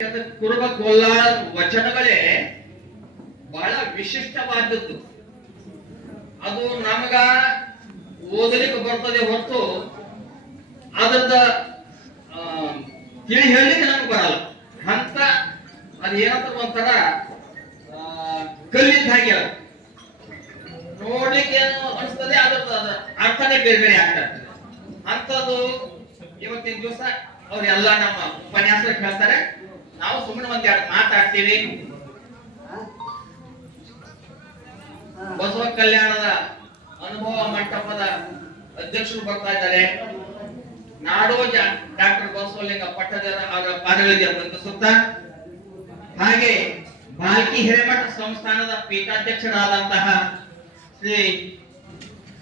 ಕುರುಬ ಕೊಲ್ಲಾಳ ವಚನಗಳೇ ಬಹಳ ವಿಶಿಷ್ಟವಾದದ್ದು. ಅದು ನಮಗ ಓದಲಿಕ್ಕೆ ಬರ್ತದೆ ಹೊರತು ಅದರದ ತಿಳಿ ಹೇಳಲಿಕ್ಕೆ ನಮ್ಗೆ ಬರಲ್ಲ. ಅಂತ ಅದೇನಂತ ಒಂಥರ ಕಲ್ಲಿದ್ದ ಹಾಗೆ ನೋಡ್ಲಿಕ್ಕೆ ಏನು ಅನಿಸ್ತದೆ, ಅದ್ರದ ಅರ್ಥನೇ ಬೇರೆ ಬೇರೆ ಆಗ್ತಾ ಇರ್ತದೆ. ಅಂತದ್ದು ಇವತ್ತಿನ ದಿವಸ ಅವ್ರೆಲ್ಲ ನಮ್ಮ ಉಪನ್ಯಾಸಕ್ಕೆ ಹೇಳ್ತಾರೆ. ನಾವು ಸುಮ್ಮನೆ ಒಂದೆರಡು ಮಾತಾಡ್ತೀವಿ. ಬಸವ ಕಲ್ಯಾಣದ ಅನುಭವ ಮಂಟಪದ ಅಧ್ಯಕ್ಷರು ಬರ್ತಾ ಇದ್ದಾರೆ. ನಾಡೋಜ ಡಾಕ್ಟರ್ ಬಸವಲಿಂಗ ಪಟ್ಟದರ ಅವರ ಪಾದಗಳಿಗೆ ವಂದಿಸುತ್ತಾ, ಹಾಗೆ ಬಾಲ್ಕಿ ಹಿರೇಮಠ ಸಂಸ್ಥಾನದ ಪೀಠಾಧ್ಯಕ್ಷರಾದಂತಹ ಶ್ರೀ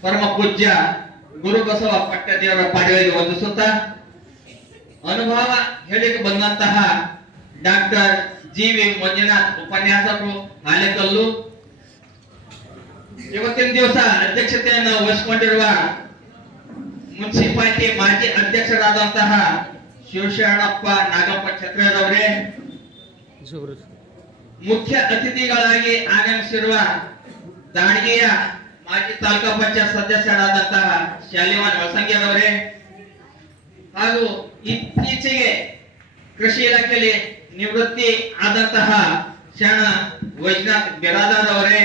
ಪರಮ ಪೂಜ್ಯ ಗುರು ಬಸವ ಪಟ್ಟದೇವರ ಪಾದಗಳಿಗೆ ವಂದಿಸುತ್ತಾ, ಅನುಭವ ಹೇಳಿಕೆ ಬಂದಂತಹ ಡಾಕ್ಟರ್ ಜಿ.ವಿ. ಮಂಜುನಾಥ್ ಉಪನ್ಯಾಸಕರು ಹಾಲೇಕಲ್ಲು, ಇವತ್ತಿನ ದಿವಸ ಅಧ್ಯಕ್ಷತೆಯನ್ನು ವಹಿಸಿಕೊಂಡಿರುವ ಮುನ್ಸಿಪಾಲಿಟಿ ಮಾಜಿ ಅಧ್ಯಕ್ಷರಾದಂತಹ ಶಿವಶರಣಪ್ಪ ನಾಗಪ್ಪ ಛತ್ರರವರೇ, ಮುಖ್ಯ ಅತಿಥಿಗಳಾಗಿ ಆಗಮಿಸಿರುವ ದಾವಣಗೆರೆಯ ಮಾಜಿ ತಾಲೂಕಾ ಪಂಚಾಯತ್ ಸದಸ್ಯರಾದಂತಹ ಶಾಲಿವಾನ್ ವಸಂಗಿರವರೇ, ಹಾಗೂ ಇತ್ತೀಚೆಗೆ ಕೃಷಿ ಇಲಾಖೆಯಲ್ಲಿ ನಿವೃತ್ತಿ ಆದಂತಹ ಶರಣ ವೈಜ್ನಾಥ್ ಬಿರಾದಾರ್ ಅವರೇ,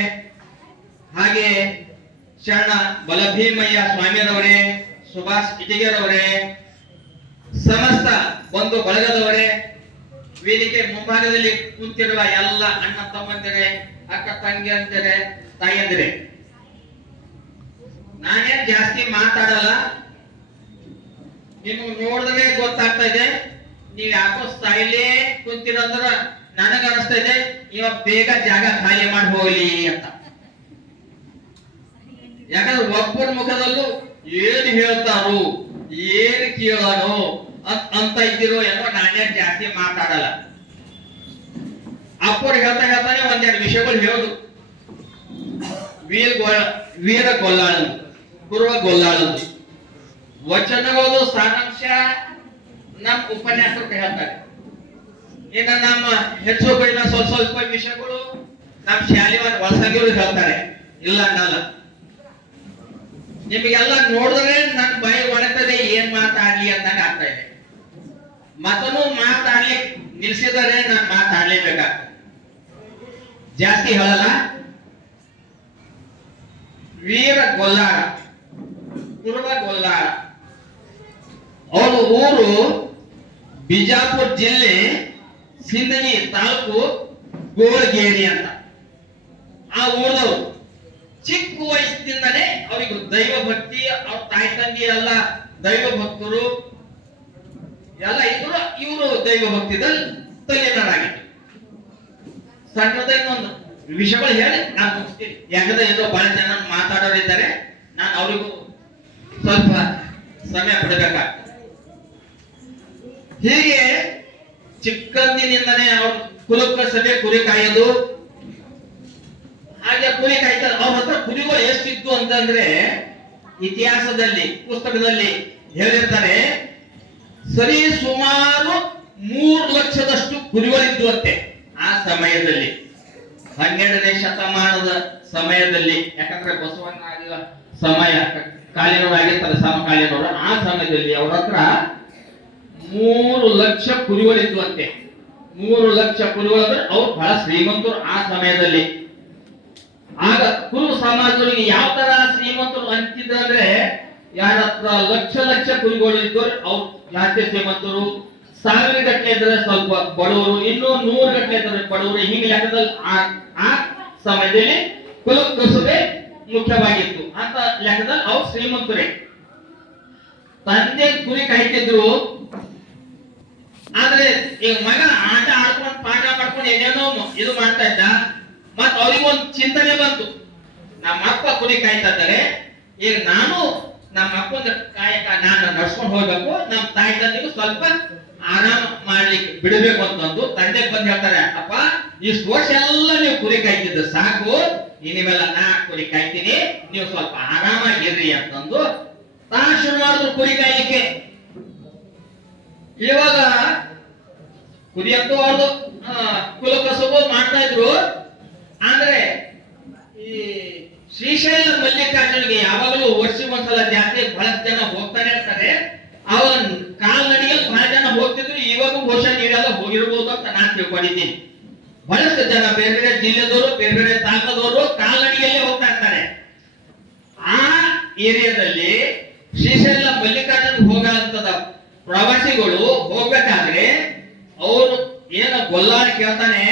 ಹಾಗೆ ಶರಣ ಬಲಭೀಮಯ್ಯ ಸ್ವಾಮಿರವರೇ, ಸುಭಾಷ್ ಇಟಿಗೆರವರೇ, ಸಮಸ್ತ ಬಂಧು ಬಳಗದವರೇ, ವೇದಿಕೆ ಮುಂಭಾಗದಲ್ಲಿ ಕುಂತಿರುವ ಎಲ್ಲ ಅಣ್ಣ ತಮ್ಮಂದಿರೇ, ಅಕ್ಕ ತಂಗಿಯಂದಿರೇ, ತಾಯಿಯಂದಿರೇ, ನಾನೇನ್ ಜಾಸ್ತಿ ಮಾತಾಡಲ್ಲ. ನಿಮ್ಗೆ ನೋಡಿದ್ರೆ ಗೊತ್ತಾಗ್ತಾ ಇದೆ, ನೀವ್ ಯಾಕೋ ಸ್ಟೈಲೇ ಕುಂತಿರಂದ್ರ ನನಗ ಅನಿಸ್ತಾ ಇದೆ ಇವಾಗ ಬೇಗ ಜಾಗ ಖಾಲಿ ಮಾಡಿ ಹೋಗ್ಲಿ ಅಂತ. ಯಾಕಂದ್ರೆ ಒಬ್ಬರ ಮುಖದಲ್ಲೂ ಏನ್ ಹೇಳ್ತಾರೋ ಏನ್ ಕೇಳೋನು ಅಂತ ಇದ್ದಿರೋ ಏನೋ ನಾನೇ ಜಾಸ್ತಿ ಮಾತಾಡಲ್ಲ. ಅಪ್ಪರು ಹೇಳ್ತಾ ಹೇಳ್ತಾನೆ ಒಂದೆರಡು ವಿಷಯಗಳು ಹೇಳುದು. ವೀರ ಗೊಲ್ಲಾಳ, ಕುರುವ ಗೊಲ್ಲಾಳದು ವಚನಗಳು ಸಾರಾಂಶ ನಮ್ಮ ಉಪನ್ಯಾಸಕ್ಕೆ ಹೇಳ್ತಾರೆ. ಇನ್ನು ನಮ್ಮ ಹೆಚ್ಚು ಸ್ವಲ್ಪ ವಿಷಯಗಳು ನಮ್ಮ ಶಾಲೆವನ್ನ ವಸಂಗಿರು ಹೇಳ್ತಾರೆ, ಇಲ್ಲ ಅನ್ನಲ್ಲ. ನಿಮಗೆಲ್ಲ ನೋಡಿದ್ರೆ ನನ್ನ ಬಾಯಿ ಒಣಗ್ತದೆ, ಏನ್ ಮಾತಾಡ್ಲಿ ಅಂದಂಗ ಆಗ್ತಾ ಇದೆ. ಮತ್ತನು ಮಾತಾಡ್ಲಿ ನಿಲ್ಸಿದರೆ ನಾನು ಮಾತಾಡ್ಲೇಬೇಕಾಗ್ತದೆ. ಜಾಸ್ತಿ ಹೇಳಲ್ಲ. ವೀರ ಗೊಲ್ಲಾಳ, ಕುರುಬ ಗೊಲ್ಲಾಳ, ಅವರ ಊರು ಬಿಜಾಪುರ ಜಿಲ್ಲೆ ಸಿಂದಗಿ ತಾಲೂಕು ಗೋಳಗೇರಿ ಅಂತ. ಆ ಊರದವರು ಚಿಕ್ಕ ವಯಸ್ಸಿನಿಂದಲೇ ಅವರಿಗೆ ದೈವ ಭಕ್ತಿ, ಅವ್ರ ತಾಯಿ ತಂದೆ ಎಲ್ಲ ದೈವ ಭಕ್ತರು ಎಲ್ಲ ಇದ್ರು. ಇವರು ದೈವ ಭಕ್ತಿದಲ್ಲಿ ತಲ್ಲೀನರಾಗಿತ್ತು. ಸಣ್ಣದಾಗಿ ಒಂದು ವಿಷಯಗಳು ಹೇಳಿ ನಾನು ಮುಗಿಸ್ತೀನಿ. ಯಾಕಂದ್ರೆ ಏನೋ ಬಹಳ ಜನ ಮಾತಾಡೋರಿದ್ದಾರೆ, ನಾನು ಅವರಿಗೂ ಸ್ವಲ್ಪ ಸಮಯ ಕೊಡಬೇಕಾಗ್ತದೆ. ಹೀಗೆ ಚಿಕ್ಕಂದಿನಿಂದನೇ ಅವ್ರ ಕುಲಕ್ಕ ಸಭೆ ಕುರಿ ಕಾಯೋದು. ಹಾಗೆ ಕುರಿ ಕಾಯ್ತಾರೆ. ಅವ್ರ ಹತ್ರ ಕುರಿಗಳು ಎಷ್ಟಿತ್ತು ಅಂತಂದ್ರೆ ಇತಿಹಾಸದಲ್ಲಿ ಪುಸ್ತಕದಲ್ಲಿ ಹೇಳಿರ್ತಾರೆ, ಸರಿ ಸುಮಾರು 3 ಲಕ್ಷದಷ್ಟು ಕುರಿಗಳಿದ್ವಂತೆ ಆ ಸಮಯದಲ್ಲಿ, 12ನೇ ಶತಮಾನದ ಸಮಯದಲ್ಲಿ. ಯಾಕಂದ್ರೆ ಬಸವಣ್ಣ ಆಗಿರುವ ಸಮಯ ಕಾಲಿನವರು ಆಗಿರ್ತಾರೆ, ಸಮಕಾಲೀನವರು. ಆ ಸಮಯದಲ್ಲಿ ಅವ್ರ ಹತ್ರ 3 ಲಕ್ಷ ಕುರಿಗಳಿದ್ವಂತೆ. 3 ಲಕ್ಷ ಕುರಿಗಳು ಅಂದ್ರೆ ಅವ್ರು ಬಹಳ ಶ್ರೀಮಂತರು ಆ ಸಮಯದಲ್ಲಿ. ಆಗ ಕುರು ಸಮಾಜದವರಿಗೆ ಯಾವ ತರ ಶ್ರೀಮಂತರು ಅಂತಿದ್ರೆ, ಯಾರ ಹತ್ರ ಲಕ್ಷ ಲಕ್ಷ ಕುರಿಗಳು ಇದ್ದವ್ರು ಅವ್ರು ಜಾಸ್ತಿ ಶ್ರೀಮಂತರು, 1000 ಗಟ್ಟಲೆ ಇದ್ರೆ ಸ್ವಲ್ಪ ಬಡವರು, ಇನ್ನು 100 ಗಟ್ಟಲೆ ಇದ್ರೆ ಬಡವರು. ಹಿಂಗ ಲೆಕ್ಕದಲ್ಲಿ ಆ ಸಮಯದಲ್ಲಿ ಕುಲ ಕಸುಬೆ ಮುಖ್ಯವಾಗಿತ್ತು. ಅಂತ ಲೆಕ್ಕದಲ್ಲಿ ಅವ್ರು ಶ್ರೀಮಂತರೇ. ತಂದೆ ಕುರಿ ಕಾಯ್ತಿದ್ರು. ಆದ್ರೆ ಈಗ ಮಗ ಆಟ ಆಡ್ಕೊಂಡು ಪಾಠ ಮಾಡ್ಕೊಂಡು ಏನೇನೋ ಇದು ಮಾಡ್ತಾ ಇದ್ದ. ಮತ್ ಅವ್ರಿಗೊಂದು ಚಿಂತನೆ ಬಂತು, ನಮ್ಮ ಅಪ್ಪ ಕುರಿ ಕಾಯ್ತಾ ಇದ್ದಾರೆ, ಈಗ ನಾನು ನಮ್ಮ ಅಪ್ಪನ ಕಾಯಕ ನಾನು ನಡ್ಸ್ಕೊಂಡು ಹೋಗ್ಬೇಕು, ನಮ್ಮ ತಾಯಿ ತಂದೆಗೂ ಸ್ವಲ್ಪ ಆರಾಮ ಮಾಡ್ಲಿಕ್ಕೆ ಬಿಡಬೇಕು ಅಂತಂದು ತಂದೆ ಬಂದು ಹೇಳ್ತಾರೆ, ಅಪ್ಪ ಇಷ್ಟು ವರ್ಷ ಎಲ್ಲ ನೀವು ಕುರಿ ಕಾಯ್ತಿದ್ದು ಸಾಕು, ಇನಿಮೇಲೆ ನಾ ಕುರಿ ಕಾಯ್ತೀನಿ, ನೀವು ಸ್ವಲ್ಪ ಆರಾಮಾಗಿರ್ರಿ ಅಂತಂದು ತಾ ಶುರು ಮಾಡಿದ್ರು ಕುರಿ ಕಾಯ್ಲಿಕ್ಕೆ. ಇವಾಗ ಕುರಿಯಂತೂ ಅವ್ರದ್ದು ಕುಲಕಸಬು ಮಾಡ್ತಾ ಇದ್ರು. ಆದ್ರೆ ಈ ಶ್ರೀಶೈಲ ಮಲ್ಲಿಕಾರ್ಜುನಿಗೆ ಯಾವಾಗಲೂ ವರ್ಷಕ್ಕೊಂದ್ಸಲ ಜಾತ್ರೆ ಬಹಳಷ್ಟು ಜನ ಹೋಗ್ತಾನೆ ಇರ್ತಾರೆ. ಅವನ್ ಕಾಲ್ನಡಿಗೆಯಲ್ಲಿ ಬಹಳ ಜನ ಹೋಗ್ತಿದ್ರು. ಇವಾಗ ಬಹುಶಃ ನೀವೆಲ್ಲ ಹೋಗಿರ್ಬೋದು ಅಂತ ನಾನು ತಿಳ್ಕೊಂಡಿದ್ದೀನಿ. ಬಹಳಷ್ಟು ಜನ ಬೇರೆ ಬೇರೆ ಜಿಲ್ಲೆದವರು, ಬೇರೆ ಬೇರೆ ತಾಲೂಕದವರು ಕಾಲ್ನಡಿಗೆಯಲ್ಲೇ ಹೋಗ್ತಾ ಇರ್ತಾರೆ. ಆ ಏರಿಯಾದಲ್ಲಿ ಶ್ರೀಶೈಲ ಮಲ್ಲಿಕಾರ್ಜುನ್ ಹೋಗಂತದ ಪ್ರವಾಸಿಗಳು ಹೋಗ್ಬೇಕಾದ್ರೆ ಅವರು ಏನ ಗೊಲ್ಲಾಡಿ ಕೇಳ್ತಾನೆ,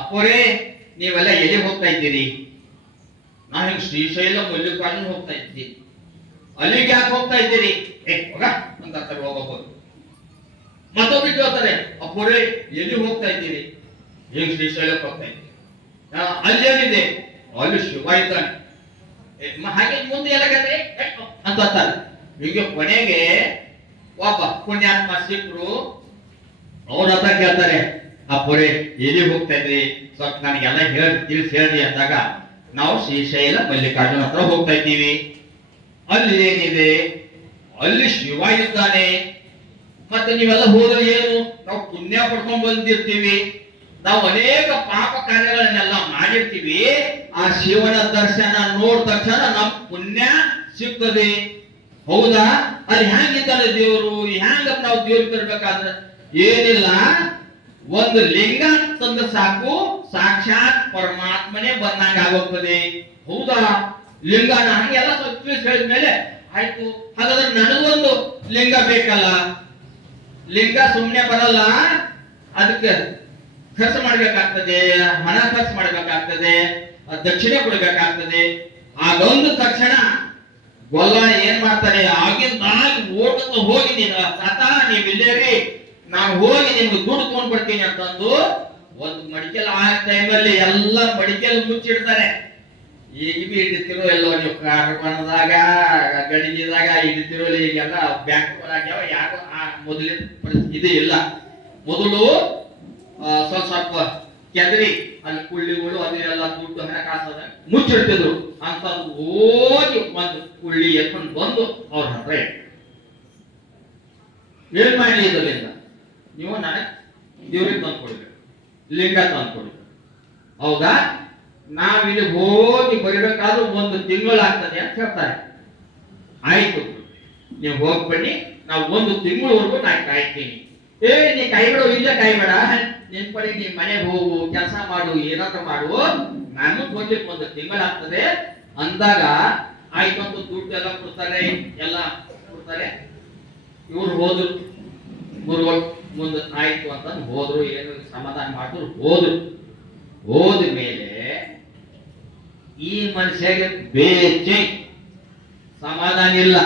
ಅಪ್ಪೋರೇ ನೀವೆಲ್ಲ ಎಲ್ಲಿ ಹೋಗ್ತಾ ಇದ್ದೀರಿ? ನಾನು ಶ್ರೀಶೈಲ ಮಲ್ಲಿಕಾರ್ಜುನ್ ಹೋಗ್ತಾ ಇದ್ದೀನಿ. ಅಲ್ಲಿಗೆ ಯಾಕೆ ಹೋಗ್ತಾ ಇದ್ದೀರಿ? ಹೋಗ ಅಂತ ಹೋಗಬಹುದು. ಮತ್ತೊಬ್ಬರು ಕೇಳ್ತಾರೆ, ಅಪ್ಪೋರೇ ಎಲ್ಲಿ ಹೋಗ್ತಾ ಇದ್ದೀರಿ? ಹೇಗೆ ಶ್ರೀಶೈಲಕ್ಕೆ ಹೋಗ್ತಾ ಇದ್ದೀರಿ? ಅಲ್ಲಿ ಏನಿದೆ? ಅಲ್ಲಿ ಶಿವ ಇದ್ದಾನೆ. ಹಾಗೆ ಮುಂದೆ ಎಲ್ಲ ಕತೆ ಅಂತ ಹೀಗೆ ಕೊನೆಗೆ ಒಬ್ಬ ಪುಣ್ಯಾತ್ಮ ಸಿಕ್ಕರು. ಅವ್ರ ಹತ್ರ ಕೇಳ್ತಾರೆ, ಅಪ್ಪೋರೇ ಎಲ್ಲಿ ಹೋಗ್ತಾ ಇದ್ರಿ? ಸ್ವಲ್ಪ ನನಗೆಲ್ಲ ತಿಳಿಸಿ ಹೇಳ್ರಿ ಅಂದಾಗ, ನಾವು ಶ್ರೀಶೈಲ ಮಲ್ಲಿಕಾರ್ಜುನ ಹತ್ರ ಹೋಗ್ತಾ ಇದ್ದೀವಿ. ಅಲ್ಲಿ ಏನಿದೆ? ಅಲ್ಲಿ ಶಿವ ಇದ್ದಾನೆ. ಮತ್ತೆ ನೀವೆಲ್ಲ ಹೋದ್ರೆ ಏನು? ನಾವು ಪುಣ್ಯ ಪಡ್ಕೊಂಡ್ ಬಂದಿರ್ತೀವಿ. ನಾವು ಅನೇಕ ಪಾಪ ಕಾರ್ಯಗಳನ್ನೆಲ್ಲ ಮಾಡಿರ್ತೀವಿ. ಆ ಶಿವನ ದರ್ಶನ ನೋಡಿದ ತಕ್ಷಣ ನಮ್ ಪುಣ್ಯ ಸಿಗ್ತದೆ. ಹೌದಾ? ಅಲ್ಲಿ ಹೆಂಗಿದ್ದಾರೆ ದೇವರು? ಹೆಂಗ ನಾವು ದೇವ್ರಿಗೆ ತರ್ಬೇಕಾದ್ರೆ ಏನಿಲ್ಲ, ಒಂದು ಲಿಂಗ ತಂದ್ರೆ ಸಾಕು, ಸಾಕ್ಷಾತ್ ಪರಮಾತ್ಮನೇ ಬಂದಂಗ ಆಗೋಗ್ತದೆ. ಹೌದಾ? ಲಿಂಗನ ಹಂಗೆಲ್ಲ ತಿಳಿಸಿ ಹೇಳಿದ್ಮೇಲೆ ಆಯ್ತು, ಹಾಗಾದ್ರೆ ನನಗೊಂದು ಲಿಂಗ ಬೇಕಲ್ಲ. ಲಿಂಗ ಸುಮ್ಮನೆ ಬರಲ್ಲ, ಅದಕ್ಕೆ ಖರ್ಚು ಮಾಡ್ಬೇಕಾಗ್ತದೆ, ಹಣ ಖರ್ಚು ಮಾಡ್ಬೇಕಾಗ್ತದೆ, ದಕ್ಷಿಣೆ ಕೊಡ್ಬೇಕಾಗ್ತದೆ. ಅದೊಂದು ತಕ್ಷಣ ಗೊಲ್ಲ ಏನ್ ಮಾಡ್ತಾರೆ, ಆಗಿಂದಾಗಿ ಓಟದ ಹೋಗಿ ನೀನು ತಾತ ನೀವಿಲ್ಲೇರಿ, ನಾನು ಹೋಗಿ ನಿಮ್ಗೆ ದುಡ್ಡು ತಗೊಂಡ್ ಬರ್ತೀನಿ ಅಂತಂದು ಒಂದು ಮಡಿಕೆಲ್ ಆ ಟೈಮಲ್ಲಿ ಎಲ್ಲ ಮಡಿಕೆಲ್ ಮುಚ್ಚಿಡ್ತಾರೆ. ಈಗ ಹಿಡಿತಿರೋ ಎಲ್ಲೋ ನೀವು ಕಾರ್ಬಣದಾಗ ಗಡಿಗೆದಾಗ ಹಿಡಿತಿರೋ ಈಗೆಲ್ಲ ಬ್ಯಾಂಕ್ ಆಗ್ಯಾವ. ಯಾರು ಆ ಮೊದಲಿನ ಪರಿಸ್ಥಿತಿ ಇಲ್ಲ. ಮೊದಲು ಸ್ವಲ್ಪ ಕೆದರಿ ಅಲ್ಲಿ ಕುಳ್ಳಿಗಳು ಅದನ್ನೆಲ್ಲ ದುಡ್ಡು ಹಣಕಾಸದ ಮುಚ್ಚಿಡ್ತಿದ್ರು ಅಂತ ಹೋಗಿ ಒಂದು ಕುಳ್ಳಿ ಎತ್ಕೊಂಡು ಬಂದು ಅವ್ರ ಹತ್ರ ಏನ್ ಮಾಡಿ ಇದರಿಂದ ನೀವು ನನಗೆ ದೇವ್ರಿಗೆ ತಂದು ಕೊಡ್ಬೇಕು, ಲಿಂಗ ತಂದು ಕೊಡ್ಬೇಕು. ಹೌದಾ? ನಾವಿಲ್ಲಿ ಹೋಗಿ ಬರಬೇಕಾದ್ರೂ ಒಂದು ತಿಂಗಳಾಗ್ತದೆ ಅಂತ ಹೇಳ್ತಾರೆ. ಆಯ್ತು, ನೀವು ಹೋಗಿ ಬನ್ನಿ, ನಾವು ಒಂದು ತಿಂಗಳವರೆಗೂ ನಾನು ಕಾಯ್ತೀನಿ. ನೀ ಕಾಯ್ಬೇಡ, ಇಲ್ಲ ಕಾಯ್ಬೇಡ, ನಿನ್ ಪಡಿ ನೀ ಮನೆಗೆ ಹೋಗು, ಕೆಲಸ ಮಾಡು, ಏನಾದ್ರು ಮಾಡು, ನಾನು ಹೋಗ್ಲಿಕ್ಕೆ ಒಂದು ತಿಂಗಳಾಗ್ತದೆ ಅಂದಾಗ ಆಯ್ತು ಅಂತ ದುಡ್ಡು ಎಲ್ಲ ಕೊಡ್ತಾರೆ, ಎಲ್ಲ ಕೊಡ್ತಾರೆ. ಇವ್ರು ಹೋದ್ರು, ಗುರುಗಳು ಮುಂದೆ ಆಯ್ತು ಅಂತ ಹೋದ್ರು, ಏನು ಸಮಾಧಾನ ಮಾಡಿದ್ರು, ಹೋದ್ರು. ಹೋದ ಮೇಲೆ ಈ ಮನುಷ್ಯಗೆ ಬೇಚೆ ಸಮಾಧಾನ ಇಲ್ಲ.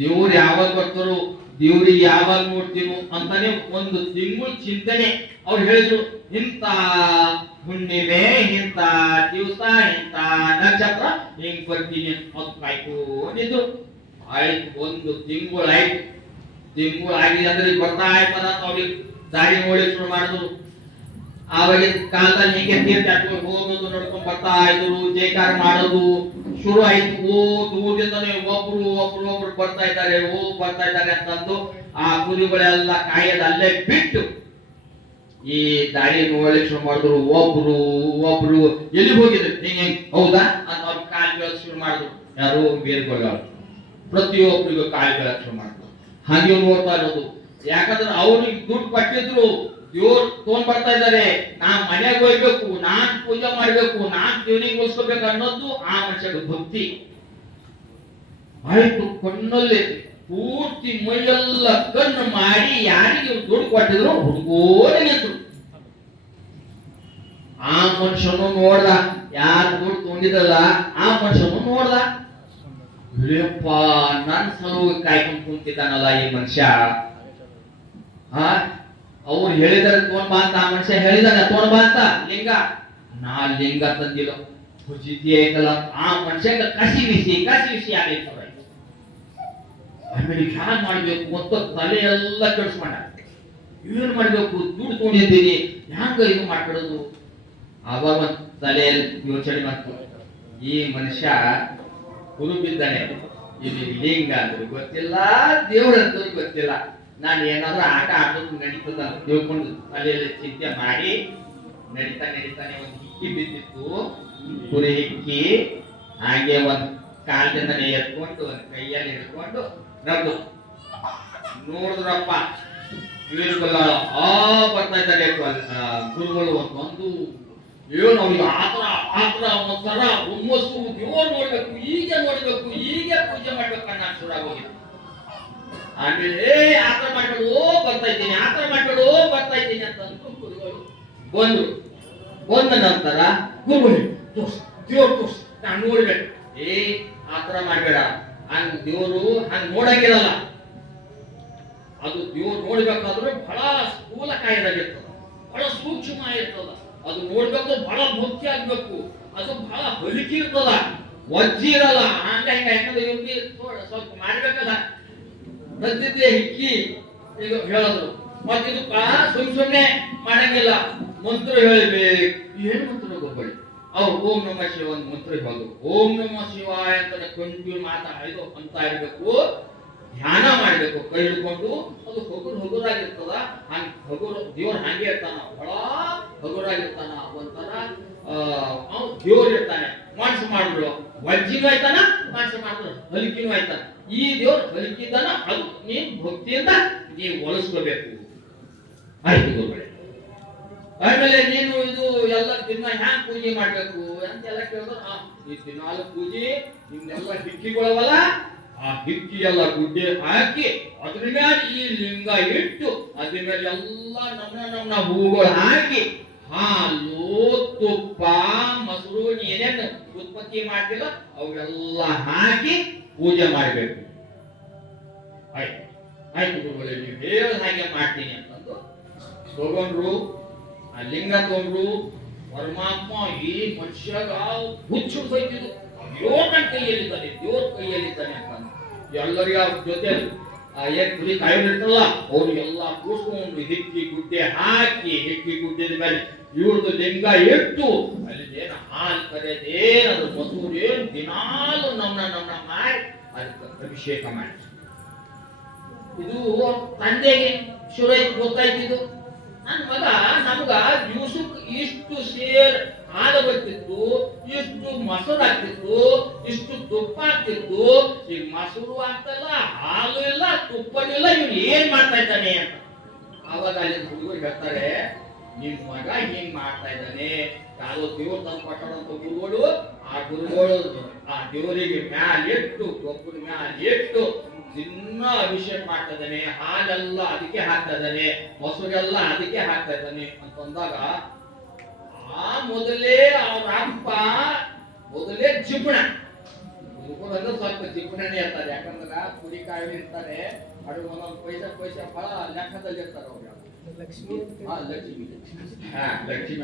ದೇವ್ರು ಯಾವಾಗ ಬರ್ತಾರೋ, ದೇವ್ರಿಗೆ ಯಾವಾಗ ನೋಡ್ತೀನೋ ಅಂತಾನೆ ಒಂದು ತಿಂಗಳು ಚಿಂತನೆ. ಅವ್ರು ಹೇಳಿದ್ರು, ಇಂಥ ಹುಣ್ಣಿಮೆ, ಇಂಥ ದಿವಸ, ಇಂಥ ನಕ್ಷತ್ರ ಹಿಂಗ್ ಬರ್ತೀನಿ ಅಂತ ಕಾಯ್ಕೊಂಡಿದ್ರು. ಆಯ್ತು, ಒಂದು ತಿಂಗಳು ಆಯ್ತು. ತಿಂಗಳು ಆಗಿದೆ ಅಂದ್ರೆ ಬರ್ತಾ ಆಯ್ತದ ಅವ್ರಿಗೆ ದಾರಿ ನೋಡಿ ಶುರು ಮಾಡಿದ್ರು. ಆವಾಗಿನ ಕಾಲದಲ್ಲಿ ಹೀಗೆ ತೀರ್ಥ ಹೋಗೋದು ನೋಡ್ಕೊಂಡ್ ಬರ್ತಾ ಇದ್ರು, ಜೈಕಾರ ಮಾಡೋದು ಶುರು ಆಯ್ತು. ದೂರದಿಂದನೇ ಒಬ್ರು ಬರ್ತಾ ಇದ್ದಾರೆ ಅಂತಂದು ಆ ಕುರಿಗಳೆಲ್ಲ ಕಾಯೋದು ಅಲ್ಲೇ ಬಿಟ್ಟು ಈ ದಾರಿ ನೋಡ್ಲಿಕ್ಕೆ ಶುರು ಮಾಡಿದ್ರು. ಒಬ್ರು ಎಲ್ಲಿ ಹೋಗಿದ್ರು ಹಿಂಗೆ, ಹೌದಾ ಅಂತ ಅವ್ರ ಕಾಲ್ ಬೀಳಕ್ ಶುರು ಮಾಡಿದ್ರು. ಯಾರು ಬೇರ್ಗಳು ಪ್ರತಿಯೊಬ್ಬರಿಗೂ ಕಾಲ್ ಬೀಳಕ್ ಶುರು ಮಾಡಿದ್ರು. ಹಾಗೆ ನೋಡ್ತಾ ಇರೋದು. ಯಾಕಂದ್ರೆ ಅವ್ರಿಗೆ ದುಡ್ಡು ಕೊಟ್ಟಿದ್ರು, ದೇವ್ರು ತಗೊಂಡ್ ಬರ್ತಾ ಇದ್ದಾರೆ, ನಾನ್ ಮನೆಗೆ ಹೋಗ್ಬೇಕು, ನಾನ್ ಪೂಜೆ ಮಾಡ್ಬೇಕು, ನಾನ್ ದೇವ್ರಿಗೆ ಉಳಿಸ್ಕೋಬೇಕು ಅನ್ನೋದು ಆ ಮನುಷ್ಯಗೆ ಭಕ್ತಿ ಆಯ್ತು. ಕಣ್ಣಲ್ಲಿ ಪೂರ್ತಿ ಮೈಯೆಲ್ಲ ಕಣ್ಣು ಮಾಡಿ ಯಾರಿಗೆ ದುಡ್ಡು ಕೊಟ್ಟಿದ್ರು ಹುಡುಗೋರೆ ನಿಂತರು. ಆ ಮನುಷ್ಯನು ನೋಡ್ದ, ಯಾರು ದುಡ್ಡು ತಗೊಂಡಿದ್ರಲ್ಲ ಆ ಮನುಷ್ಯನು ನೋಡ್ದ, ನನ್ ಸಲುವಾಗಿ ಕಾಯ್ಕೊಂಡು ಕುಂತಿದ್ದಾನಲ್ಲ ಈ ಮನುಷ್ಯ. ಅವ್ರು ಹೇಳಿದಾರೆ ತಗೊಂಡ್ ಬಾ ಅಂತ, ಆ ಮನುಷ್ಯ ಹೇಳಿದಾನೆ ತಗೊಂಡ್ ಬಾ ಅಂತ ಲಿಂಗ. ನಾ ಲಿಂಗ ತಂದಿಲ್ಲ, ಹುಜಿತಿ ಐತಲ್ಲ. ಆ ಮನುಷ್ಯಗೆ ಕಸಿ ವಿಸಿ ಆಗೈತೆ. ಆಮೇಲೆ ಹ್ಯಾಂಗ್ ಮಾಡ್ಬೇಕು ಅಂತ ತಲೆ ಎಲ್ಲ ಕೆಡಿಸ್ಕೊಂಡ. ಏನ್ ಮಾಡ್ಬೇಕು, ದುಡ್ಡು ತಗೊಂಡಿದ್ದೀನಿ, ಹ್ಯಾಂಗ ಇದು ಮಾಡ್ಬಿಡೋದು? ಅವಾಗ ತಲೆಯಲ್ಲಿ ಯೋಚನೆ ಮಾಡ್ತು, ಈ ಮನುಷ್ಯ ಕುರು ಬಿದ್ದಾನೆ, ಇಲ್ಲಿ ಲಿಂಗ ಅಂದ್ರೆ ಗೊತ್ತಿಲ್ಲ, ದೇವ್ರ ಅಂತ ಗೊತ್ತಿಲ್ಲ, ನಾನು ಏನಾದ್ರೂ ಆಟ ಆಡೋದು ನಡೀತದ ತಿಳ್ಕೊಂಡು ಅಲ್ಲಿ ಚಿಂತೆ ಮಾಡಿ ನಡೀತಾನೆ ಒಂದು ಹಿಕ್ಕಿ ಬಿದ್ದಿತ್ತು, ಕುರಿ ಹಿಕ್ಕಿ. ಹಾಗೆ ಒಂದ್ ಕಾಲದಿಂದನೇ ಎತ್ಕೊಂಡು ಒಂದ್ ಕೈಯಲ್ಲಿ ಹಿಡ್ಕೊಂಡು ನಡ್ದು ನೋಡಿದ್ರಪ್ಪ ಬೀಳ್ಕೊಲ್ಲ ಬರ್ತಾ ಇದ್ದಾರೆ ಗುರುಗಳು. ಒಂದು ಏನು ಅವ್ರಿಗೆ ಆತರ ಒಂಥರ ಹುಮ್ಮಸ್ಸು, ದೇವ್ರು ನೋಡ್ಬೇಕು, ಹೀಗೆ ನೋಡ್ಬೇಕು, ಹೀಗೆ ಪೂಜೆ ಮಾಡ್ಬೇಕು ಅನ್ನೋ ಶುರುವಾಗೋಗಿತ್ತು. ಆಮೇಲೆ ಆತರ ಮಾಡ್ಬೇಡು ಬರ್ತಾ ಇದ್ದೀನಿ, ಆತರ ಮಾಡ್ಬೇಡು ಬರ್ತಾ ಇದ್ದೀನಿ ಅಂತ ಗುರುಗಳು ಬಂದ್ರು. ಬಂದ ನಂತರ ಗುರುಗಳು ದೇವ್ರು ತೋರ್ಸ್ ನಾನು ನೋಡ್ಬೇಕು. ಆತರ ಮಾಡ್ಬೇಡ, ಹಂಗ ದೇವ್ರು ಹಂಗ ನೋಡಂಗಿರಲ್ಲ. ಅದು ದೇವ್ರು ನೋಡ್ಬೇಕಾದ್ರೆ ಬಹಳ ಸ್ಥೂಲಕಾಯದಾಗಿರ್ತದ, ಬಹಳ ಸೂಕ್ಷ್ಮ ಇರ್ತದ. ಅದು ನೋಡ್ಬೇಕು, ಬಹಳ ಮುಖ್ಯ ಆಗ್ಬೇಕು, ಅದು ಬಹಳ ಹೊಲಿಕೆ ಇರ್ತದ, ವಜ್ಜಿ ಇರಲ್ಲ. ಹಂಗ ಯಾಕಂದ್ರೆ ಇವ್ರಿಗೆ ಸ್ವಲ್ಪ ಮಾಡ್ಬೇಕಲ್ಲ ಸದ್ಯತೆ ಹಿಕ್ಕಿ ಈಗ ಹೇಳಿದ್ರು. ಮತ್ತೆ ಇದಕ್ಕ ಸುಮ್ನೆ ಮಾಡಂಗಿಲ್ಲ, ಮಂತ್ರ ಹೇಳ್ಬೇಕು. ಏನು ಮಂತ್ರ ಗೊಬ್ಬಳಿ ಅವ್ರು ಓಂ ನಮ ಶಿವ ಒಂದು ಮಂತ್ರ ಹೇಳೋದು. ಓಂ ನಮ ಶಿವಾಯ ಅಂತ ಕಂಡು ಮಾತಾಡೋದು ಅಂತ ಇರ್ಬೇಕು. ಧ್ಯಾನ ಮಾಡ್ಬೇಕು ಕೈ ಹಿಡ್ಕೊಂಡು. ಅದು ಹಗುರಾಗಿರ್ತದ. ಹಂಗ ಹಗುರು ದೇವ್ರ ಹಂಗೆ ಇರ್ತಾನ, ಬಹಳ ಹಗುರಾಗಿರ್ತಾನ. ಒಂಥರ ದೇವ್ರು ಇರ್ತಾನೆ. ಮನ್ಸು ಮಾಡಿದ್ರು ವಜ್ಜಿನೂ ಆಯ್ತಾನ, ಮನ್ಸು ಮಾಡಿದ್ರು ಹಲಿಕಿನೂ ಆಯ್ತಾನ. ಈ ದೇವ್ರು ಹಲಿಕಿದ್ದಾನ, ಅದು ನೀನ್ ಭಕ್ತಿಯಿಂದ ನೀವು ಒಲಿಸ್ಕೋಬೇಕು. ಆಯ್ತು ಗುರುಗಳೇ. ಆಮೇಲೆ ನೀನು ಇದು ಎಲ್ಲ ದಿನ ಹ್ಯಾಂಗ್ ಪೂಜೆ ಮಾಡ್ಬೇಕು ಅಂತೆಲ್ಲ ಕೇಳಿದ್ರು. ಈ ದಿನಾಲು ಪೂಜೆ ನಿಮ್ದೆಲ್ಲ ಹಿಕ್ಕಿಗಳವಲ್ಲ, ಆ ಹಿಕ್ಕಿ ಎಲ್ಲ ಗುಡ್ಡೆ ಹಾಕಿ ಅದ್ರ ಮೇಲೆ ಈ ಲಿಂಗ ಇಟ್ಟು ಅದ್ರ ಮೇಲೆ ಎಲ್ಲ ನಮ್ಮ ಹೂಗಳು ಹಾಕಿ ಹಾಲು ತುಪ್ಪ ಮೊಸರು ಏನೇನು ಉತ್ಪತ್ತಿ ಮಾಡ್ತಿಲ್ಲ ಅವೆಲ್ಲ ಹಾಕಿ ಪೂಜೆ ಮಾಡಬೇಕು. ಆಯ್ತು ಗುರುಗಳೇ, ನೀವು ಹೇಳ ಹಾಗೆ ಮಾಡ್ತೀನಿ ಅಂತಂದು ತಗೊಂಡ್ರು. ಆ ಲಿಂಗ ತಗೊಂಡ್ರು. ಪರಮಾತ್ಮ ಈ ಮನುಷ್ಯಗ ಹುಚ್ಚು ಬೈತಿದ್ದು ದೇವ್ರ ಕೈಯಲ್ಲಿದ್ದಾನೆ, ದೇವ್ರ ಕೈಯಲ್ಲಿದ್ದಾನೆ ಅಂತ ಎಲ್ಲರಿಗ ಜೊತೆ ಕುರಿ ಕಾಯೋದಿರ್ತಲ್ಲ ಅವ್ರಿಗೆಲ್ಲ ಕೂಸ್ಕೊಂಡು ಹಿಕ್ಕಿ ಗುಡ್ಡೆ ಹಾಕಿ, ಹಿಕ್ಕಿ ಗುಡ್ಡೆದ ಮೇಲೆ ಇವ್ರದ್ದು ಲಿಂಗ ಇಟ್ಟು ಅಲ್ಲಿ ಏನು ಹಾಲು ಕರೆದೇನದು ಮೊಸರು ಏನು ದಿನಾಲು ನಮ್ನ ಮಾಡಿ ಅದಕ್ಕೆ ಅಭಿಷೇಕ ಮಾಡಿ. ಇದು ತಂದೆಗೆ ಶುರು ಗೊತ್ತಾಯ್ತಿದ್ದು. ನನ್ನ ಮಗ ನಮಗ ದಿವಸಕ್ಕೆ ಇಷ್ಟು ಸೇರ್ ಹಾಲು ಬರ್ತಿತ್ತು, ಇಷ್ಟು ಮೊಸರು ಆಗ್ತಿತ್ತು, ಇಷ್ಟು ತುಪ್ಪ ಆಗ್ತಿತ್ತು. ಈಗ ಮೊಸರು ಆಗ್ತಲ್ಲ, ಹಾಲು ಇಲ್ಲ, ತುಪ್ಪನೂ ಇಲ್ಲ, ಇವ್ನು ಏನ್ ಮಾಡ್ತಾ ಇದ್ದಾನೆ ಅಂತ. ಅವಾಗ ಅಲ್ಲಿ ಹುಡುಗರು ಹೇಳ್ತಾರೆ, ನಿಮ್ ಮಗ ಹಿಂಗ್ ಮಾಡ್ತಾ ಇದ್ದಾನೆ. ಯಾವ್ದೋ ದೇವ್ರ ತಂದು ಕೊಟ್ಟಂತ ಗುರುಗಳು, ಆ ಗುರುಗಳು ಆ ದೇವರಿಗೆ ಮ್ಯಾಲ ಇಟ್ಟು, ಗೊಬ್ಬರ ಮ್ಯಾಲ ಇಟ್ಟು ದಿನ ಅಭಿಷೇಕ ಮಾಡ್ತಾ ಇದ್ದಾನೆ. ಹಾಲೆಲ್ಲ ಅದಕ್ಕೆ ಹಾಕ್ತಾ ಇದ್ದಾನೆ, ಮೊಸರೆಲ್ಲ ಅದಕ್ಕೆ ಹಾಕ್ತಾ ಇದ್ದಾನೆ ಅಂತಂದಾಗ ಆ ಮೊದಲೇ ಅವ್ರ ಅಪ್ಪ ಮೊದಲೇ ಜಿಪಣ ಗುರುಗಳು ಅಂದ್ರೆ ಸ್ವಲ್ಪ ಜಿಪಣನೆ ಇರ್ತಾರೆ. ಯಾಕಂದ್ರ ಕುರಿ ಕಾಯಿ ಇರ್ತಾರೆ, ಅದು ಒಂದೊಂದು ಪೈಸೆ ಬಹಳ ಲೆಕ್ಕದಲ್ಲಿ ಇರ್ತಾರೆ ಅವ್ರು. ಲಕ್ಷ್ಮಿ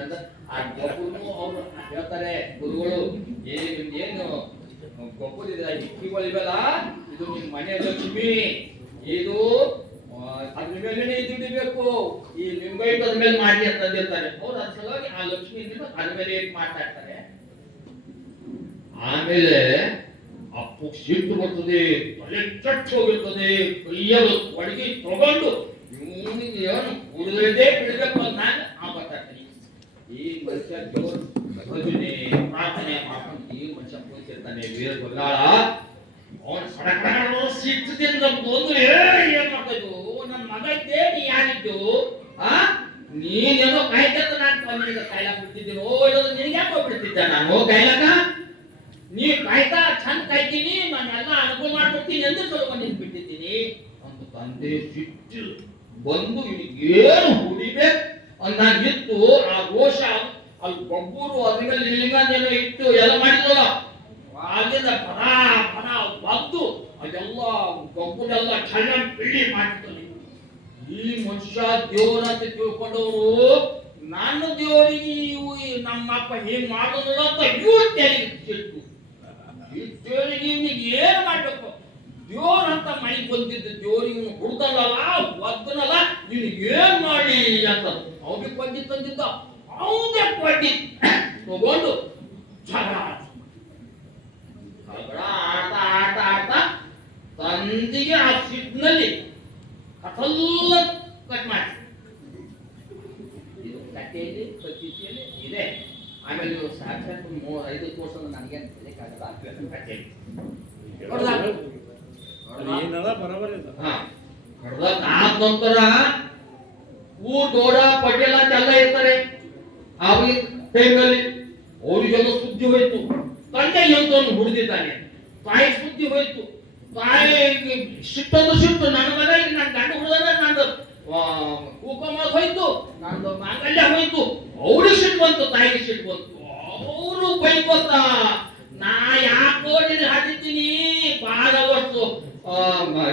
ಅಂದ್ರೆ ಆ ಗೊಬ್ಬರನು ಅವ್ರು ಹೇಳ್ತಾರೆ ಗುರುಗಳು, ನಿಮ್ದೇನು ಗೊಬ್ಬರ ಇದೆ ಹಿಕ್ಕಿಗಳಿವೆಲ್ಲ, ಇದು ನಿಮ್ ಮನೆ ಲಕ್ಷ್ಮಿ, ಇದು ಅದ್ರ ಮೇಲೆ ದುಡಿಬೇಕು, ಈ ಲಿಂಗ ಇಟ್ಟು ಅದ್ರ ಮೇಲೆ ಮಾಡಿ ಅಂತಂದಿರ್ತಾರೆ ಅವ್ರು. ಅದ್ರ ಸಲುವಾಗಿ ಆ ಲಕ್ಷ್ಮಿ ಅದ್ರ ಮೇಲೆ ಏನ್ ಮಾಡ್ತಾ ಇರ್ತಾರೆ. ಆಮೇಲೆ ಅಪ್ಪು ಸಿಟ್ಟು ಬರ್ತದೆ, ತಲೆ ಚಟ್ ಹೋಗಿರ್ತದೆ, ಕೈಯಲ್ಲಿ ಒಡಗಿ ತಗೊಂಡು ಇವನಿಗೆ ಏನು ಉಳಿದೇ ಬಿಡಬೇಕು ಅಂತ ನಾನು ಬರ್ತಾನೆ. ಈ ಮನುಷ್ಯ ದೇವರು ಭಜನೆ ಪ್ರಾರ್ಥನೆ ಮಾಡ್ಕೊಂಡು ಈ ಮನುಷ್ಯ ಕೂತಿರ್ತಾನೆ. ವೀರ ಬಲ್ಲಾಳ ಅವನು ಸಡಗರ ಸಿಟ್ಟದಿಂದ ಬಂದು ಏನ್ ಮಾಡ್ತಾ ಇದ್ದು, ನನ್ನ ಮಗ ಇದ್ದೆ, ನೀ ಯಾರಿದ್ದು? ನೀನೇನೋ ಕಾಯ್ತ ನಾನು ನಿನಗೆ ಕಾಯ್ಲಾಕ್ ಬಿಡ್ತಿದ್ದೀನಿ. ಇರೋದು ನಿನಗೆ ಯಾಕೋ ಬಿಡ್ತಿದ್ದ ನಾನು ಕಾಯ್ಲಾಕ? ನೀ ಕಾಯ್ತಾ ಚಂದ ಕಾಯ್ತೀನಿ, ನಾನೆಲ್ಲ ಅನುಕೂಲ ಮಾಡ್ಕೊಡ್ತೀನಿ ಎಂದು ಸ್ವಲ್ಪ ನಿನ್ ಬಿಟ್ಟಿದ್ದೀನಿ ಅಂತ ತಂದೆ ಸಿಟ್ಟು ಬಂದು ಏನು ಹುಡಿಬೇಕು ಅಂದಾಗಿತ್ತು. ಆ ರೋಷ ಅಲ್ಲಿ ಗೊಬ್ಬರು ಅದ್ರ ಮೇಲೆ ಲಿಂಗನೇನೋ ಇಟ್ಟು ಎಲ್ಲ ಮಾಡಿದ್ರಲ್ಲ, ಅಲ್ಲಿಂದ ಪರ ಬದ್ದು ಅದೆಲ್ಲ ಗೊಬ್ಬರೆಲ್ಲ ಚೆನ್ನಾಗಿ ಬಿಳಿ ಮಾಡ್ತಾರೆ. ಈ ಮನುಷ್ಯ ದೇವರ ಅಂತ ತಿಳ್ಕೊಂಡವರು ನನ್ನ ದೇವರಿಗೆ ಇವು ನಮ್ಮಪ್ಪ ಹೇಗ್ ಮಾಡೋದಿಲ್ಲ ಅಂತ ಇವ್ರು ತೆಲಿಟ್ಟು ಈ ದೇವರಿಗೆ ಇವನಿಗೆ ಏನ್ ಮಾಡ್ಬೇಕು? ದೇವ್ರ ಅಂತ ಮನೆಗೆ ಬಂದಿದ್ದ ದೇವರಿಗೆ ಇವನು ಹುಡ್ದಲ್ಲ, ಒದ್ದನಲ್ಲ, ಇವನಿಗೆ ಏನ್ ಮಾಡಿ ಅಂತ ಅವ್ರಿಗೆ ಕೊಂಡಿ ತಂದಿದ್ದ ಅವನೇ ಕೊಂಡಿ ತಗೊಂಡು ಜಗಳ ಆಡ್ತಾ ತಂದಿಗೆ ಆ ಸಿಟ್ನಲ್ಲಿ ಕಥಲ್ಲ ಪ್ಯಾಟೆಯಲ್ಲಿ ಪದ್ಧತಿಯಲ್ಲಿ ಇದೆ. ಆಮೇಲೆ ಇವರು ಸಾಕ್ಷಾತ್ 5 ಕೋರ್ಸ್ ನನಗೇನು ತಿಳಿಯಕ್ಕಾಗಲ್ಲ. ನಂತರ ಊರ್ ಗೌಡ ಪಟೇಲ್ ಅಂತ ಎಲ್ಲ ಇರ್ತಾರೆ. ಅವ್ರಿಗೆ ಟೈಮಲ್ಲಿ ಅವ್ರಿಗೆಲ್ಲ ಸುದ್ದಿ ಹೋಯ್ತು, ತಂದೆ ಎಂತವನು ಹುಡುಗಿದ್ದಾನೆ. ತಾಯಿ ಸುದ್ದಿ ಹೋಯ್ತು, ತಾಯಿ ಸಿಟ್ಟಂದು ಸಿಟ್ಟು, ನನ್ನ ಮಗ ಈಗ ನನ್ನ ಗಂಡ ಹುಡುಗನ ನಂದು ಕುಕುಮ ಹೋಯ್ತು, ನಂದು ಮಾಂಗಲ್ಯ ಹೋಯ್ತು. ಅವ್ರಿಗೆ ಸಿಟ್ಟು ಬಂತು, ತಾಯಿಗೆ ಸಿಟ್ಟು ಬಂತು. ಅವರು ಬೈಕೊತ, ನಾ ಯಾಕೋ ನಿನಗೆ ಹಾಕಿದ್ದೀನಿ ಬಾಳ ವರ್ಷ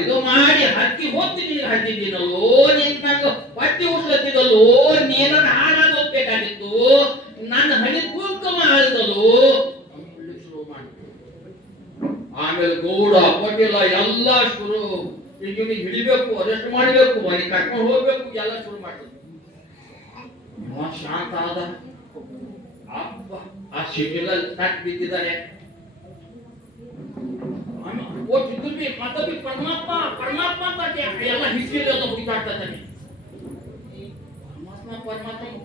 ಇದು ಮಾಡಿ ಹತ್ತಿ ಹೋಗ್ತೀನಿ ಹಾಕಿದ್ದೀನಲ್ಲೋ, ನಿನ್ ನಂಗೆ ಪಟ್ಟಿ ಉಡ್ಲತ್ತಿದಲ್ಲೋ, ನೀನನ್ನು ಹಾಳಾಗಿ ಹೋಗ್ಬೇಕಾಗಿತ್ತು, ನನ್ನ ಹಣಿ ಕುಂಕುಮ ಆಳಿದಲು ಶುರು ಮಾಡಿದ್ರು. ಆಮೇಲೆ ಗೌಡ ಪಟೇಲ ಎಲ್ಲ ಶುರು, ಈಗ ಹಿಡಿಬೇಕು, ಅರೆಸ್ಟ್ ಮಾಡಬೇಕು, ಮನೆ ಕರ್ಕೊಂಡು ಹೋಗ್ಬೇಕು, ಎಲ್ಲ ಶುರು ಮಾಡಿದ್ರು. ಶಾಂತ ಆದ. ಅಪ್ಪ ಆ ಶಿಬಿರಲ್ಲಿ ತಟ್ ಬಿದ್ದಿದ್ದಾರೆ. ಮತ್ತೊಬ್ಬಿ ಪರಮಾತ್ಮ ಪರಮಾತ್ಮ ಅಂತ ಎಲ್ಲ ಹಿಸ್ಟ್ರಿ ಅಂತ ಹುಡುಕಾಡ್ತಾ ಇದ್ದಾನೆ.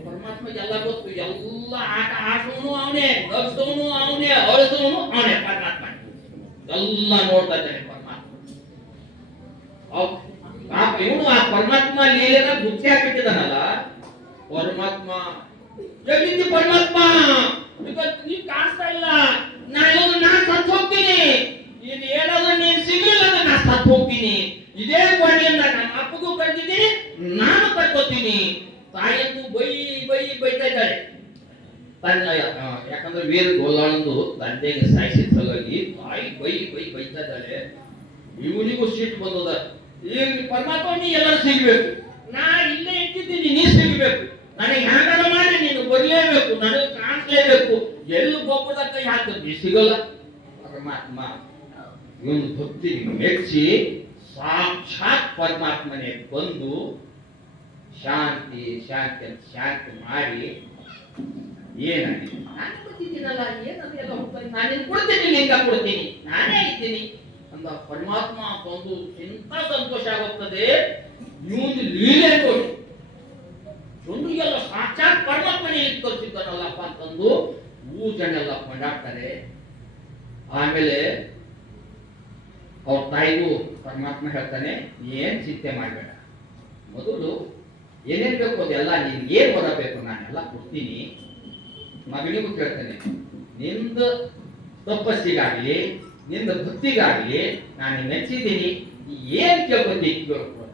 ಪರಮಾತ್ಮ ಎಲ್ಲ ಗೊತ್ತು, ಎಲ್ಲ ಆಟ ಆಟವನು ಅವನೇ, ನಗ್ಸವನು ಅವನೇ, ಅಳಿಸವನು ಅವನೇ. ಪರಮಾತ್ಮ ಎಲ್ಲ ನೋಡ್ತಾ ಇದ್ದಾನೆ ಪರಮಾತ್ಮ. ಇವನು ಆ ಪರಮಾತ್ಮ ಲೀಲೆನ ಗುಚ್ಚಿ ಹಾಕಿಟ್ಟಿದ್ದಾನಲ್ಲ. ಪರಮಾತ್ಮ ಎಲ್ಲಿದ್ದಿ ಪರಮಾತ್ಮ, ನೀನ್ ಕಾಣಿಸ್ತಾ ಇಲ್ಲ, ನಾನು ಸತ್ತು ಹೋಗ್ತೀನಿ, ಇದು ಏನಾದ್ರು ನೀನ್ ಸಿಗಲಿಲ್ಲ ಅಂದ್ರೆ ನಾನು ಸತ್ತು ಹೋಗ್ತೀನಿ. ಇದೇ ಗೋಣಿಯನ್ನ ನಮ್ಮ ಅಪ್ಪಗೂ ಕಳ್ದಿದ್ದೀನಿ, ನಾನು ಕಳ್ಕೊತೀನಿ. ತಾಯಿಯಂತೂ ಬೈತಾ ಇದ್ದಾಳೆ. ಯಾಕಂದ್ರೆ ವೀರ ಗೋಲಾಳಂದು ತಂದೆಗೆ ಸಾಯಿಸಿದ ಸಲುವಾಗಿ ತಾಯಿ ಬೈತಾ ಇದ್ದಾಳೆ. ಇವನಿಗೂ ಸಿಟ್ಟು ಬಂದದ. ಈಗ ಪರಮಾತ್ಮ ನೀ ಎಲ್ಲರೂ ಸಿಗ್ಬೇಕು, ನಾ ಇಲ್ಲೇ ಇಟ್ಟಿದ್ದೀನಿ, ನೀ ಸಿಗ್ಬೇಕು, ನನಗೆ ಹ್ಯಾಂಗಾರ ಮಾಡಿ ನೀನು ಬರಲೇಬೇಕು, ನನಗೆ ಕಾಣಿಸ್ಲೇಬೇಕು. ಎಲ್ಲಿ ಗೊಬ್ಬರದ ಕೈ ಹಾಕಿದ್ವಿ ಸಿಗಲ್ಲ. ಪರಮಾತ್ಮ ಇವನು ಭಕ್ತಿ ಮೆಚ್ಚಿ ಸಾಕ್ಷಾತ್ ಪರಮಾತ್ಮನೇ ಬಂದು ಶಾಂತಿ ಶಾಂತಿ ಅಂತ ಶಾಂತಿ ಮಾಡಿ, ಏನಾಗಿದೆ ನಾನು ಗೊತ್ತಿದ್ದೀನಲ್ಲ, ಏನಂತೆಲ್ಲ ಹೋಗ್ತಾನೆ, ನಾನೇನು ಕೊಡ್ತೀನಿ, ಲಿಂಗ ಕೊಡ್ತೀನಿ, ನಾನೇ ಇದ್ದೀನಿ ಅಂದ ಪರಮಾತ್ಮ ಬಂದು ಎಂತ ಸಂತೋಷ ಆಗುತ್ತದೆ. ಇವನು ಲೀಲೆ ನೋಡಿ, ಎಲ್ಲ ಸಾಕ್ಷಾತ್ ಪರಮಾತ್ಮನೇ ತೋರಿಸಿದ್ದಾನಲ್ಲಪ್ಪ ಅಂತಂದು ಊರ್ ಜನ ಎಲ್ಲ ಕೊಂಡಾಡ್ತಾರೆ. ಆಮೇಲೆ ಅವ್ರ ತಾಯಿಗೂ ಪರಮಾತ್ಮ ಹೇಳ್ತಾನೆ, ಏನ್ ಚಿಂತೆ ಮಾಡಬೇಡ, ಮೊದಲು ಏನೇನ್ ಬೇಕು ಅದೆಲ್ಲ ನಿನ್ಗೆ ಏನ್ ಬರಬೇಕು ನಾನೆಲ್ಲ ಕೊಡ್ತೀನಿ. ಮಗನಿಗೂ ಕೇಳ್ತಾನೆ, ನಿಂದ ತಪಸ್ಸಿಗಾಗ್ಲಿ ನಿಂದ ಭಕ್ತಿಗಾಗ್ಲಿ ನಾನು ಮೆಚ್ಚಿದ್ದೀನಿ, ಏನ್ ಕೇಳ್ಕೊಂಡಿ ಕೇಳ್ಕೊ.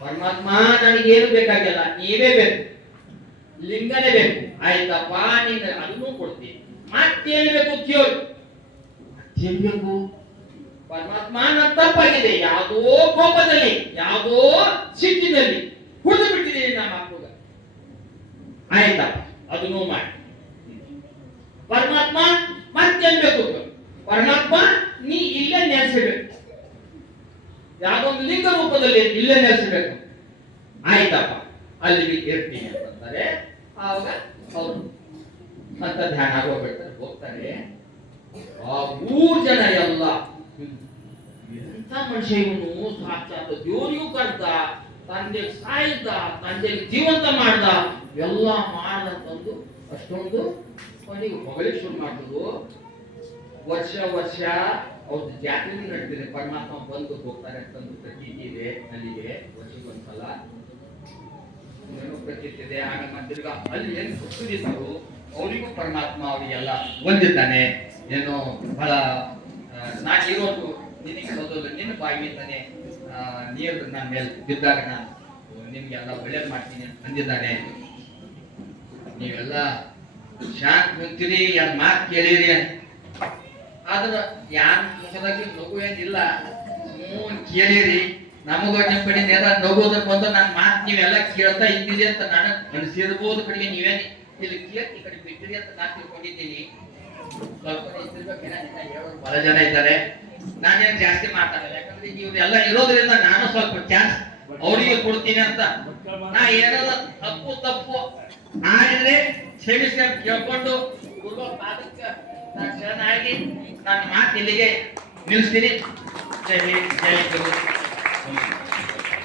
ಪರಮಾತ್ಮ ನನಗೇನು ಬೇಕಾಗಿಲ್ಲ, ನೀವೇ ಬೇಕು, ಲಿಂಗನೇ ಬೇಕು, ಆಯ್ತಪ್ಪ ನಿನ್ನ ಅದನ್ನೂ ಕೊಡ್ತೀನಿ, ಮತ್ತೇನು ಬೇಕು ಕೇಳು. ಮತ್ತೇನ್ ಬೇಕು? ಪರಮಾತ್ಮ ನನ್ನ ತಪ್ಪಾಗಿದೆ, ಯಾವುದೋ ಕೋಪದಲ್ಲಿ ಯಾವುದೋ ಸಿಟ್ಟಿನಲ್ಲಿ ಕುಡಿದು ಬಿಟ್ಟಿದ್ದೀನಿ ನಮ್ಮ ಅಪ್ಪಗ, ಆಯ್ತಪ್ಪ ಅದನ್ನೂ ಮಾಡಿ. ಪರಮಾತ್ಮ ಮತ್ತೇನ್ ಬೇಕು? ಪರಮಾತ್ಮ ನೀ ಇಲ್ಲೇ ನೆಲೆಸಬೇಕು, ಯಾವುದೊಂದು ಲಿಂಗ ರೂಪದಲ್ಲಿ ಇಲ್ಲೇ ನೆಲೆಸಬೇಕು, ಆಯ್ತಪ್ಪ ಅಲ್ಲಿಗೆ ಇರ್ತೀನಿ ಅಂತಂತಾರೆ. ಆವಾಗ ಅವರು ಅಂತ ಧ್ಯಾನ ಆಗೋಗ್ಬಿಡ್ತಾರೆ, ಹೋಗ್ತಾರೆ. ಆ 3 ಜನ ಎಲ್ಲ ಎಂತ ಮನುಷ್ಯ ಇವನು, ಸಾಕ್ಷಾತ್ ದೇವರಿಗೂ ಕರ್ದ, ತಂದೆಗೆ ಸಾಯ್ದ, ತಂದೆಗೆ ಜೀವಂತ ಮಾಡ್ದ, ಎಲ್ಲ ಮಾಡಂತಂದು ಅಷ್ಟೊಂದು ಅವನಿಗೆ ಹೊಗಳಿಕೆ ಶುರು ಮಾಡಿದ್ರು. ವರ್ಷ ಅವ್ರದ್ದು ಜಾತ್ರೆ ನಡೆದಿದೆ, ಪರಮಾತ್ಮ ಬಂದು ಹೋಗ್ತಾರೆ ಅಂತಂದು ಪ್ರತೀತಿ ಇದೆ ಅಲ್ಲಿಗೆ, ವರ್ಷಕ್ಕೊಂದ್ಸಲ ಪ್ರತೀತಿ ಇದೆ. ಆಮೇಲೆ ಮಂದಿರ್ಗ ಅಲ್ಲಿ ಏನು ಸುತ್ತಿದ್ರು ಅವರಿಗೂ ಪರಮಾತ್ಮ ಅವರಿಗೆಲ್ಲ ಹೊಂದಿದ್ದಾನೆ. ಏನು ಬಹಳ ನಾನು ಇರೋದು ನಿನಗೆ ಓದೋದು ನಿನ್ನ ಬಾಯಿಯಿಂದಾನೆ ನೀರು ನನ್ನ ಮೇಲೆ ಬಿದ್ದಾಗ ನಾನು ನಿಮ್ಗೆಲ್ಲ ಒಳ್ಳೇದು ಮಾಡ್ತೀನಿ ಅಂತ ಅಂದಿದ್ದಾನೆ. ನೀವೆಲ್ಲ ಶಾಂತ ಕುಂತೀರಿ, ಯಾರ ಮಾತು ಕೇಳಿರಿ, ಆದ್ರೆ ಯಾರ ಮುಖದಾಗಿ ನಗು ಏನಿಲ್ಲ, ಕೇಳಿರಿ. ನಮಗ ನಿಮ್ಮ ಕಡೆಯಿಂದ ಏನಾದ್ರು ನಗೋದ್ರ ಬಂದು ನನ್ನ ಮಾತು ನೀವೆಲ್ಲ ಕೇಳ್ತಾ ಇದ್ದೀರಿ ಅಂತ ನಾನು ಅನಿಸಿರ್ಬೋದು. ಕಡೆಗೆ ನೀವೇನು ಇಲ್ಲಿ ಕೇಳಿ ಈ ಕಡೆ ಬಿಟ್ಟಿರಿ ಅಂತ ನಾನು ತಿಳ್ಕೊಂಡಿದ್ದೀನಿ. ಸ್ವಲ್ಪ ಹೇಳೋರು ಬಹಳ ಜನ ಇದ್ದಾರೆ, ನಾನೇನು ಜಾಸ್ತಿ ಮಾತಾಡಲ್ಲ, ಯಾಕಂದ್ರೆ ಇವ್ರೆಲ್ಲ ಇರೋದ್ರಿಂದ ನಾನು ಸ್ವಲ್ಪ ಚಾನ್ಸ್ ಅವರಿಗೆ ಕೊಡ್ತೀನಿ ಅಂತ. ನಾ ಏನಾರ ತಪ್ಪು ನಾನಿದ್ರೆ ಕ್ಷಮಿಸಿ ಕೇಳ್ಕೊಂಡು ಗುರು ಪಾದಕ್ಕೆ ನಾನು ಶರಣಾಗಿ ನನ್ನ ಮಾತು ಇಲ್ಲಿಗೆ ನಿಲ್ಲಿಸ್ತೀನಿ. ಜೈ ಹಿಂದ್, ಜೈ ಗುರು.